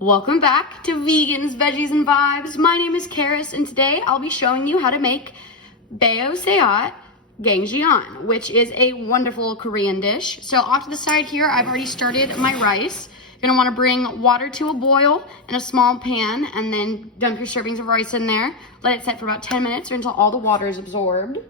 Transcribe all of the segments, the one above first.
Welcome back to Vegans, Veggies, and Vibes. My name is Karis, and today I'll be showing you how to make Bao Seat Gangjeon, which is a wonderful Korean dish. So off to the side here, I've already started my rice. You're gonna wanna bring water to a boil in a small pan, and then dump your servings of rice in there. Let it set for about 10 minutes or until all the water is absorbed.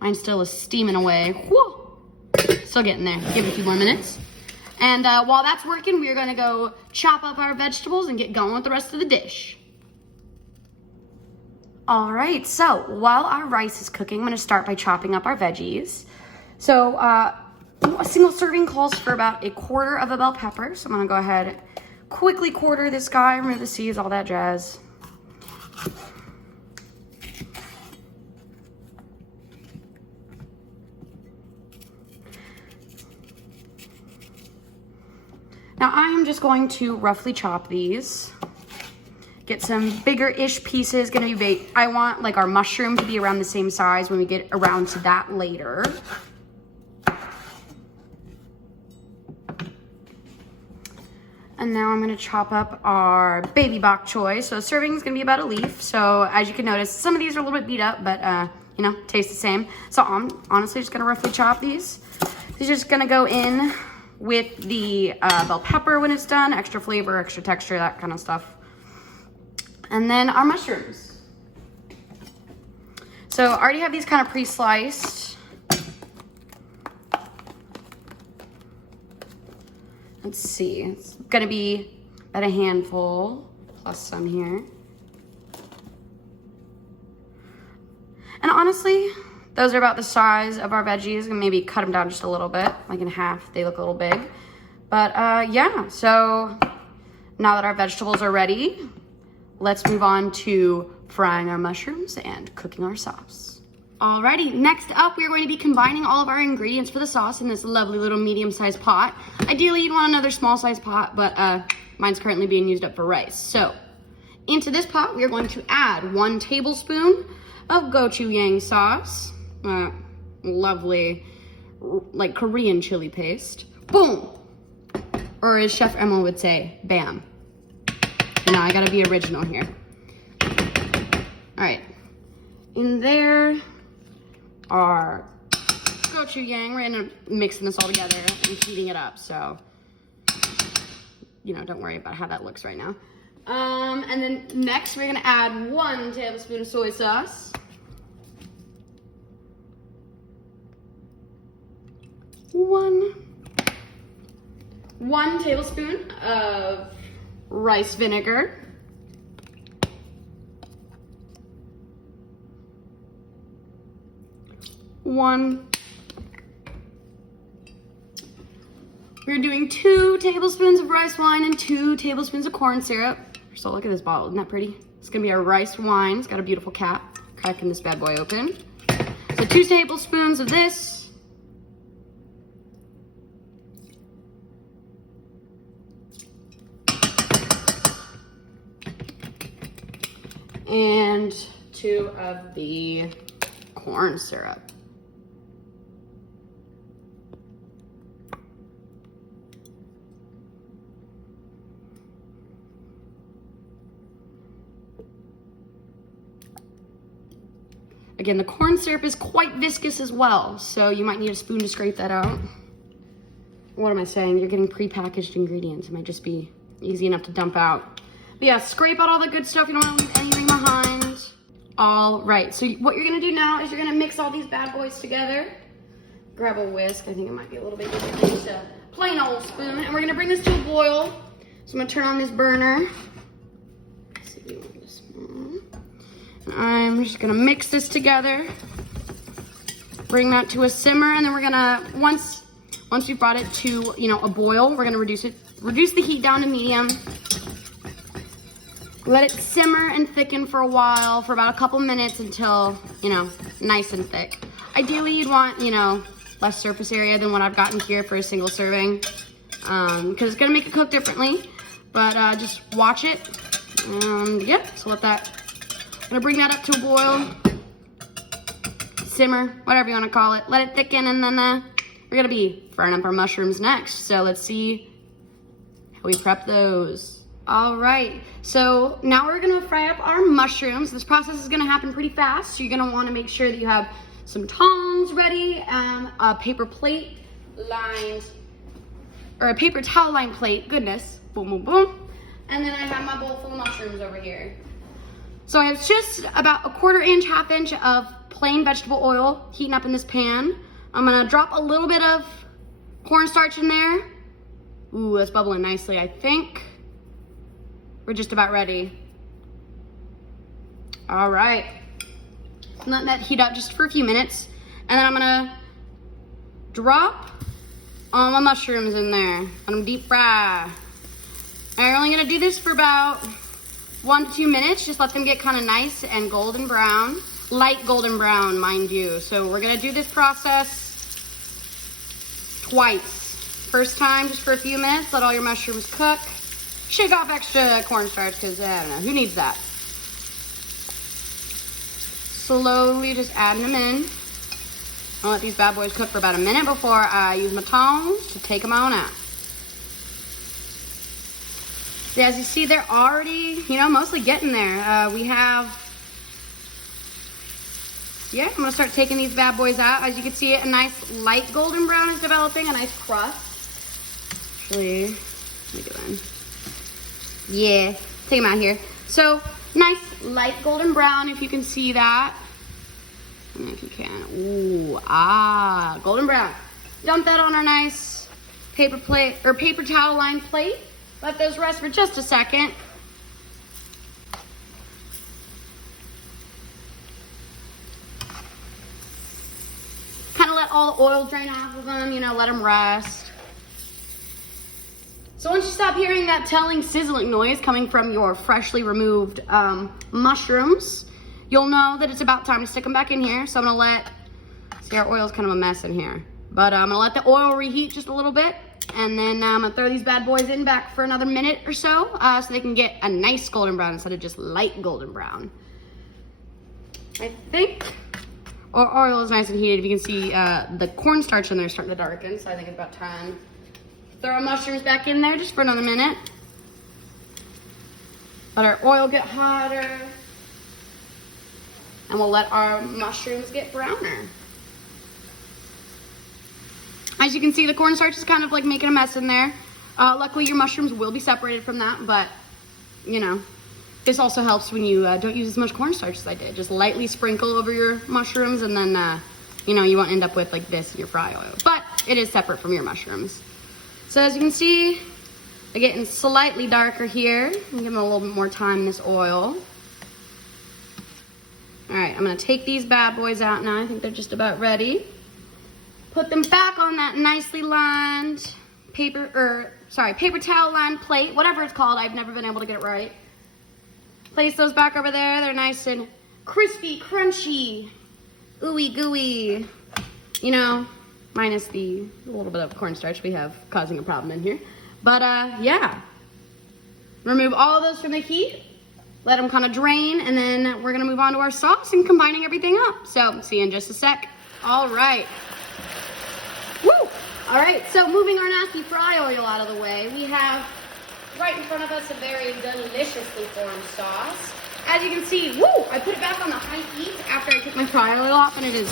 Mine still is steaming away. Whew. Still getting there, give it a few more minutes. And while that's working, we're gonna go chop up our vegetables and get going with the rest of the dish. All right, so while our rice is cooking, I'm gonna start by chopping up our veggies. So a single serving calls for about 1/4 of a bell pepper. So I'm gonna go ahead, quickly quarter this guy, remove the seeds, all that jazz. Now I'm just going to roughly chop these. Get some bigger-ish pieces. I want like our mushroom to be around the same size when we get around to that later. And now I'm gonna chop up our baby bok choy. So a serving is gonna be about a leaf. So as you can notice, some of these are a little bit beat up, but you know, taste the same. So I'm honestly just gonna roughly chop these. These are just gonna go in with the bell pepper when it's done, extra flavor, extra texture, that kind of stuff. And then our mushrooms. So I already have these kind of pre-sliced. Let's see, it's gonna be about a handful, plus some here. And honestly, those are about the size of our veggies, and maybe cut them down just a little bit, like in half. They look a little big. But yeah, so now that our vegetables are ready, let's move on to frying our mushrooms and cooking our sauce. Alrighty, next up, we're going to be combining all of our ingredients for the sauce in this lovely little medium-sized pot. Ideally, you'd want another small-sized pot, but mine's currently being used up for rice. So, into this pot, we are going to add 1 tablespoon of gochujang sauce. Lovely, like Korean chili paste. Boom! Or as Chef Emma would say, bam. And now I gotta be original here. All right, in there are gochujang. We're gonna mixing this all together and heating it up. So, you know, don't worry about how that looks right now. And then next we're gonna add 1 tablespoon of soy sauce. 1 tablespoon of rice vinegar. 1. We're doing 2 tablespoons of rice wine and 2 tablespoons of corn syrup. So look at this bottle, isn't that pretty? It's gonna be our rice wine. It's got a beautiful cap. Cracking this bad boy open. So 2 tablespoons of this. And 2 of the corn syrup. Again, the corn syrup is quite viscous as well, so you might need a spoon to scrape that out. What am I saying? You're getting pre-packaged ingredients. It might just be easy enough to dump out. But yeah, scrape out all the good stuff. You don't want to leave anything behind. All right, so what you're gonna do now is you're gonna mix all these bad boys together. Grab a whisk. I think it might be a little bit easier to use a plain old spoon. And we're gonna bring this to a boil. So I'm gonna turn on this burner. Let's see if you want this one. I'm just gonna mix this together. Bring that to a simmer, and then we're gonna, once we've brought it to, you know, a boil, we're gonna reduce the heat down to medium. Let it simmer and thicken for a while, for about a couple minutes until, you know, nice and thick. Ideally, you'd want, you know, less surface area than what I've gotten here for a single serving, because it's gonna make it cook differently. But just watch it, and yeah, so I'm gonna bring that up to a boil, simmer, whatever you wanna call it. Let it thicken, and then we're gonna be frying up our mushrooms next. So let's see how we prep those. All right, so now we're gonna fry up our mushrooms. This process is gonna happen pretty fast, so you're gonna wanna make sure that you have some tongs ready, a paper plate lined, or a paper towel lined plate, goodness, boom, boom, boom. And then I have my bowl full of mushrooms over here. So I have just about a 1/4 inch, 1/2 inch of plain vegetable oil heating up in this pan. I'm gonna drop a little bit of cornstarch in there. Ooh, that's bubbling nicely, I think. We're just about ready. All right. Let that heat up just for a few minutes. And then I'm gonna drop all my mushrooms in there. Let them deep fry. And I'm only gonna do this for about 1 to 2 minutes. Just let them get kind of nice and golden brown. Light golden brown, mind you. So we're gonna do this process twice. First time, just for a few minutes, let all your mushrooms cook. Shake off extra cornstarch, because I don't know, who needs that? Slowly just adding them in. I'll let these bad boys cook for about a minute before I use my tongs to take them on out. So as you see, they're already, mostly getting there. I'm gonna start taking these bad boys out. As you can see, a nice light golden brown is developing, a nice crust. Actually, let me get in. Yeah, take them out here. So, nice light golden brown, if you can see that. I don't know if you can. Ooh, golden brown. Dump that on our nice paper plate, or paper towel lined plate. Let those rest for just a second. Kind of let all the oil drain off of them, let them rest. So once you stop hearing that telling sizzling noise coming from your freshly removed mushrooms, you'll know that it's about time to stick them back in here. So I'm gonna see, our oil's kind of a mess in here, but I'm gonna let the oil reheat just a little bit, and then I'm gonna throw these bad boys in back for another minute or so, so they can get a nice golden brown instead of just light golden brown. I think our oil is nice and heated. If you can see, the cornstarch in there is starting to darken, so I think it's about time. Throw our mushrooms back in there just for another minute. Let our oil get hotter. And we'll let our mushrooms get browner. As you can see, the cornstarch is kind of like making a mess in there. Luckily, your mushrooms will be separated from that, but, this also helps when you don't use as much cornstarch as I did. Just lightly sprinkle over your mushrooms, and then, you won't end up with like this in your fry oil. But it is separate from your mushrooms. So as you can see, they're getting slightly darker here. I'm gonna give them a little bit more time in this oil. All right, I'm gonna take these bad boys out now. I think they're just about ready. Put them back on that nicely lined paper towel lined plate, whatever it's called. I've never been able to get it right. Place those back over there. They're nice and crispy, crunchy, ooey gooey. Minus the little bit of cornstarch we have causing a problem in here. But yeah. Remove all of those from the heat. Let them kind of drain, and then we're gonna move on to our sauce and combining everything up. So, see you in just a sec. All right. Woo! All right, so moving our nasty fry oil out of the way, we have right in front of us a very deliciously formed sauce. As you can see, woo! I put it back on the high heat after I took my fry oil off, and it is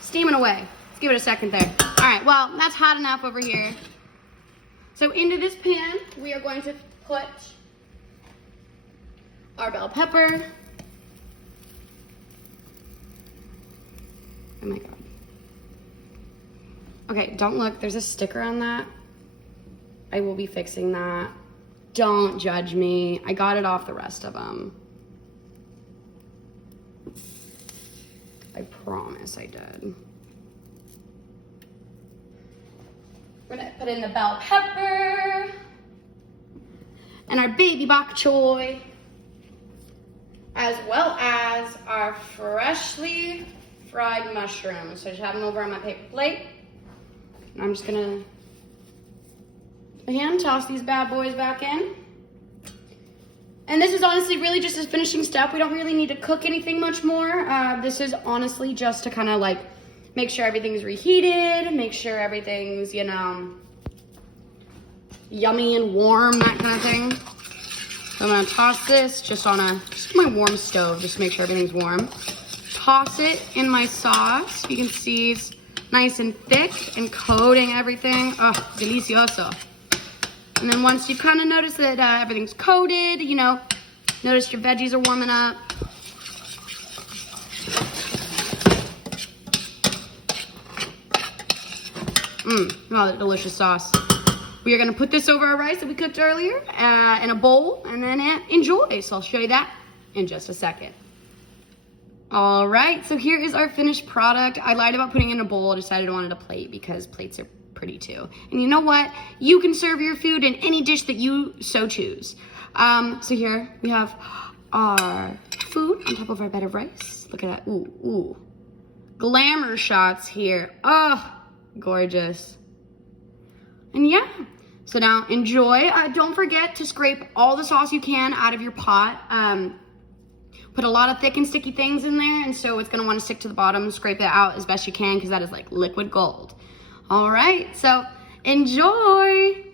steaming away. Let's give it a second there. All right, well, that's hot enough over here. So into this pan, we are going to put our bell pepper. Oh my God. Okay, don't look, there's a sticker on that. I will be fixing that. Don't judge me. I got it off the rest of them. I promise I did. We're gonna put in the bell pepper and our baby bok choy, as well as our freshly fried mushrooms. So I just have them over on my paper plate. And I'm just gonna hand toss these bad boys back in. And this is honestly really just a finishing step. We don't really need to cook anything much more. This is honestly just to kind of like make sure everything's reheated, make sure everything's, yummy and warm, that kind of thing. So I'm gonna toss this just on my warm stove, just to make sure everything's warm. Toss it in my sauce. You can see it's nice and thick and coating everything. Oh, delicioso. And then once you kind of notice that everything's coated, you know, notice your veggies are warming up. Oh, that delicious sauce. We are gonna put this over our rice that we cooked earlier in a bowl and then enjoy. So I'll show you that in just a second. All right, so here is our finished product. I lied about putting it in a bowl. I decided I wanted a plate because plates are pretty too. And you know what? You can serve your food in any dish that you so choose. So here we have our food on top of our bed of rice. Look at that. Ooh, ooh. Glamour shots here. Oh, gorgeous. And yeah, so now enjoy. Don't forget to scrape all the sauce you can out of your pot. Put a lot of thick and sticky things in there, and so it's gonna wanna stick to the bottom. Scrape it out as best you can because that is like liquid gold. All right, so enjoy.